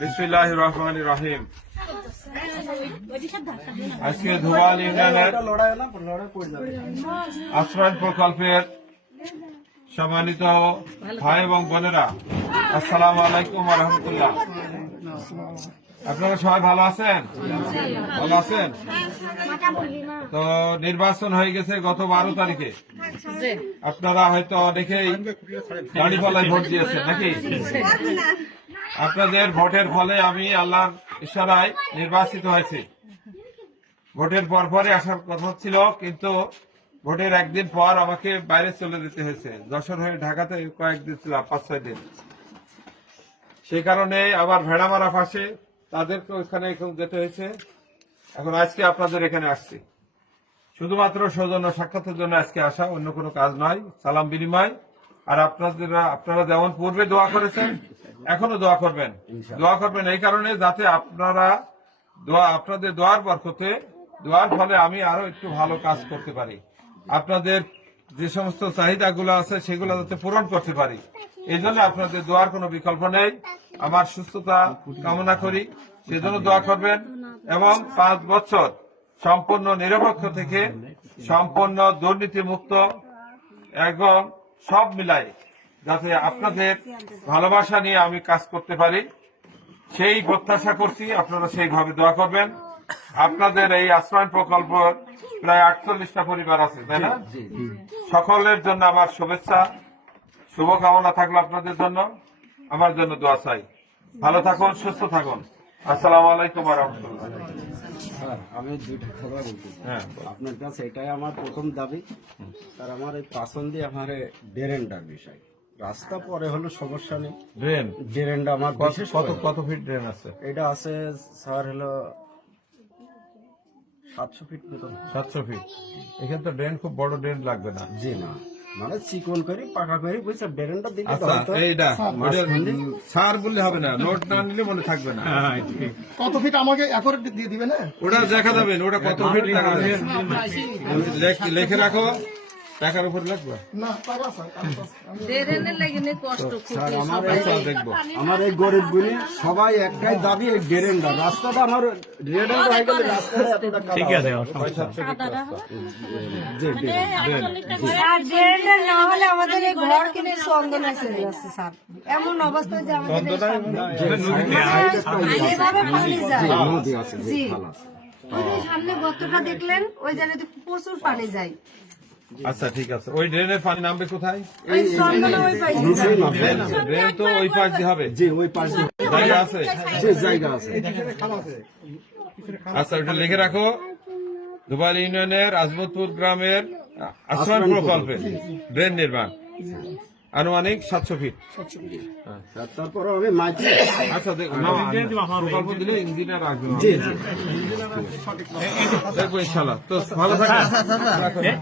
বিসমিল্লাহির রহমানির রহিম। আজকে ধুবাল ইউনিয়নের আশ্রয় প্রকল্পের সম্মানিত ভাই এবং বোনেরা, আসসালামু আলাইকুম ওয়া রাহমাতুল্লাহ। আপনারা সবাই ভালো আছেন? ভালো আছেন? তো নির্বাচন হয়ে গেছে গত 12 তারিখে। আপনারা হয়তো অনেকেই গাড়িপালায় ভোট দিয়েছেন নাকি? আপনাদের ভোটের ফলে আমি আল্লাহর ইশারায় নির্বাচিত হয়েছি। ভোটের পরপরই আসার কথা ছিল, কিন্তু ভোটের একদিন পর আমাকে বাইরে চলে যেতে হয়েছে। যশোর হয়ে ঢাকাতে কয়েকদিন ছিলাম, 5-6 দিন। সেই কারণে আবার ভেড়ামারা পাশে তাদেরকে ওইখানে এখন যেতে হয়েছে। এখন আজকে আপনাদের এখানে আসছি শুধুমাত্র সৌজন্য সাক্ষাতের জন্য আজকে আসা, অন্য কোনো কাজ নয়, সালাম বিনিময়। আর আপনারা যেমন পূর্বে দোয়া করেছেন, এখনো দোয়া করবেন এই কারণে যাতে আপনাদের দোয়ার বরকতে, দোয়ার ফলে আমি আরো একটু ভালো কাজ করতে পারি, আপনাদের যে সমস্ত চাহিদাগুলো আছে সেগুলো যাতে পূরণ করতে পারি। এই জন্য আপনাদের দোয়ার কোনো বিকল্প নেই। আমার সুস্থতা কামনা করি, সেজন্য দোয়া করবেন। এবং 5 বছর সম্পূর্ণ নিরপেক্ষ থেকে সম্পূর্ণ দুর্নীতিমুক্ত এবং সব মিলাই যাতে আপনাদের ভালোবাসা নিয়ে আমি কাজ করতে পারি, সেই প্রত্যাশা করছি। আপনারা সেইভাবে দোয়া করবেন। আপনাদের এই আশ্রয় প্রকল্প প্রায় 48টা পরিবার আছে, তাই না? সকলের জন্য আমার শুভেচ্ছা, শুভকামনা থাকলো আপনাদের জন্য। আমার জন্য দোয়া চাই। ভালো থাকুন, সুস্থ থাকুন। আসসালামু আলাইকুম ওয়া রাহমাতুল্লাহ। আমি দুইটা কথা বলতে চাই আপনার কাছে। এটাই আমার প্রথম দাবি। আর আমার এই পছন্দ আমার ড্রেনটার বিষয়। রাস্তা পরে হলো সমস্যা নেই, ড্রেনটা আমার কত ফিট ড্রেন আছে? এটা আছে স্যার হলো 700 ফিট মতন। 700 ফিট। এখানে তো ড্রেন খুব বড় ড্রেন লাগবে না। জি না, মানে চিকন করে পাকা করে বুঝছে ড্রেনটা দিলে আচ্ছা, এইটা সার বললে হবে না, নোট না নিলে মনে থাকবে না। কত ফিট আমাকে অ্যাকোরেট দিয়ে দিবে না? ওটা দেখা যাবে, ওটা কত ফিট দেখা যাবে লিখে রাখো, টাকার উপর লাগবে না, টাকা স্যার দেখবো। আমার এই গরিব গুলি সবাই একটাই দাবি, এই ড্রেনটা রাস্তাটা আমার ড্রেনটা হয়ে গেলে রাস্তাটা এতটা ঠিক আছে। না হলে আমাদের এই ঘর কিনে চন্দনায় চলে যাচ্ছে স্যার। এমন অবস্থায় যে আমাদের যেভাবে পানি যায়, জি সামনে গর্তটা দেখলেন, ওই জায়গাতে প্রচুর পানি যায়। আচ্ছা ঠিক আছে, ওই ড্রেনের পানি নামবে কোথায়? ওই চন্দনা ওই পাশে ড্রেন তো ওই পাশ দিয়ে হবে। জি ওই পাশে জায়গা আছে, যে জায়গা আছে। আচ্ছা ওটা লিখে রাখো। ধুবাল ইউনিয়নের আজমতপুর গ্রামের আশ্রয় প্রকল্পে ড্রেন নির্মাণ আনুমানিক 700 ফিট। তারপর আমি মাঝে আচ্ছা প্রকল্প দিলে ইঞ্জিনিয়ার আসবে, দেখবো ইনশাল্লাহ। তো ভালো থাকবেন।